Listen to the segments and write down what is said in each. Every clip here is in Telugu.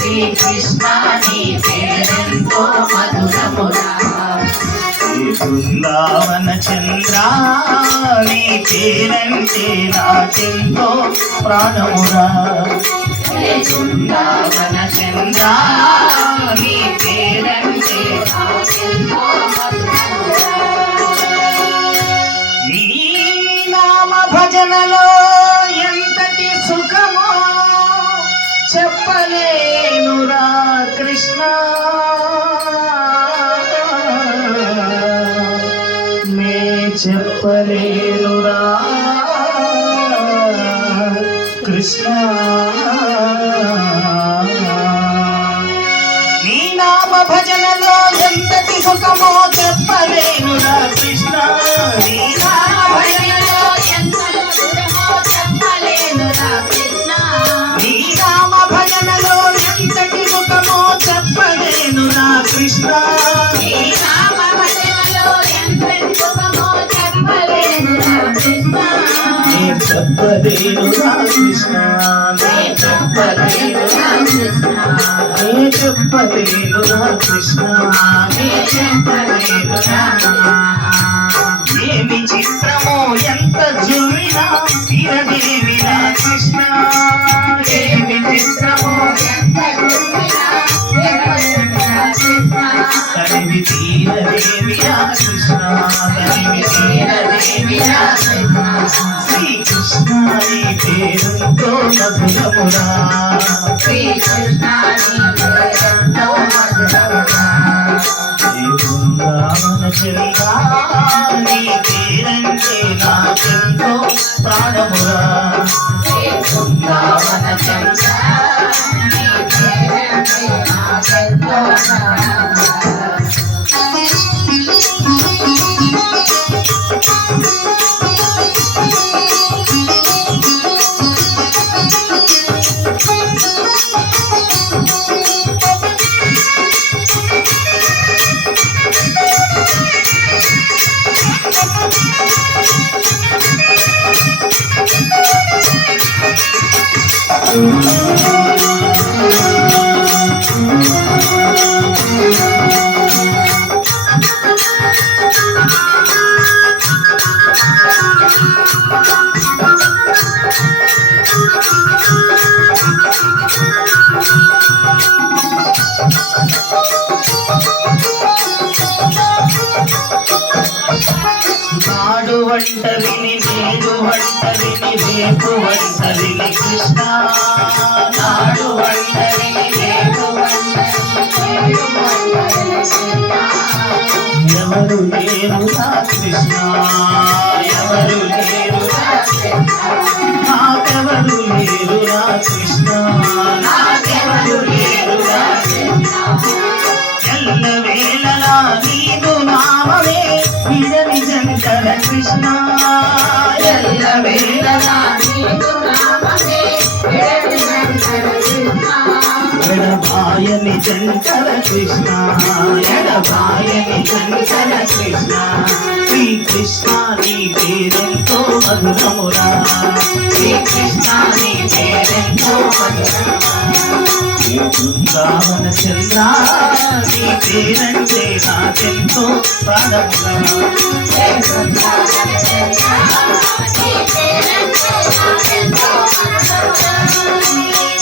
శ్రీకృష్ణ నీ పేరెంతో మధురమురా. ఈ బృందావన చంద్ర నీ పేరంటే నాకెంతో ప్రాణమురా. బృందావన చంద్ర నీ పేరంటే నాకెంతో చెప్పలేనురా కృష్ణ. నీ నామ భజనలో ఎంతటి సుఖమో చెప్పలేనురా కృష్ణ. నీ నామ భజనలో నీ నామ భజనలో ఎంతటి సుఖమో చెప్పలేనురా కృష్ణ. కృష్ణ నే చెప్పలేనురా నే చెప్పలేనురా కృష్ణ నే చెప్పలేనురా ఏమి చిత్రమో ఎంత జువినా కృష్ణ ఏమి చిత్రమో తీరదేవిరా కృష్ణ తనివి తీరదేవిరా శ్రీకృష్ణ నీ పేరుతో మధురమురా బృందావన నీ పేరంటే నాకెంతో నాడు వంటరిని నేడు వంటరిని రేపు వంటరిని కృష్ణ నాడు వంటరిని నేడు ఎవరు ఎడబాయని జంటల కృష్ణ ఎడబాయని జంటల కృష్ణ శ్రీ కృష్ణ నీ పేరెంతో మధురమురా శ్రీ కృష్ణ నీ పేరెంతో మధురమురా బృందావన చెల్లా నీ పేరంటే నాకెంతో ప్రాణమురా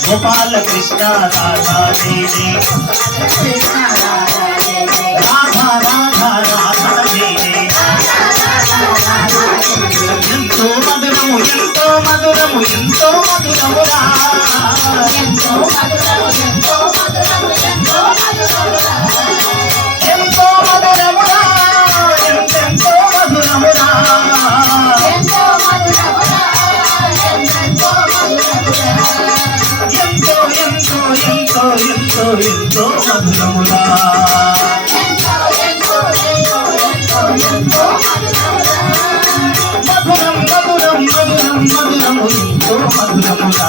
గోపాల కృష్ణ రాధా దేవి ఎంతో ఎంతో ఎంతో మధురమురా మధురం మధురం మధురం మధురము ఎంతో మధురమురా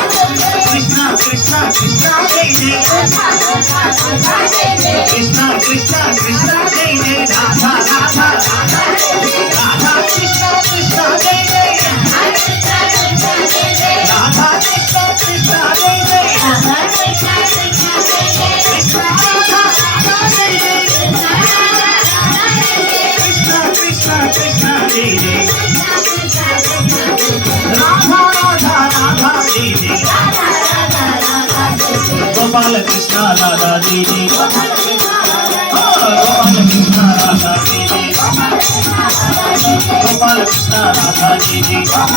Krishna, Krishna, Jai Jai. Krishna, Krishna, Krishna, Jai Jai. Radha, Radha, Radha, Radha, Krishna, Krishna, Jai Jai. Gopala Krishna Radha జై గోపాల కృష్ణ రాధా జై గోపాల కృష్ణ రాధా జై కృష్ణ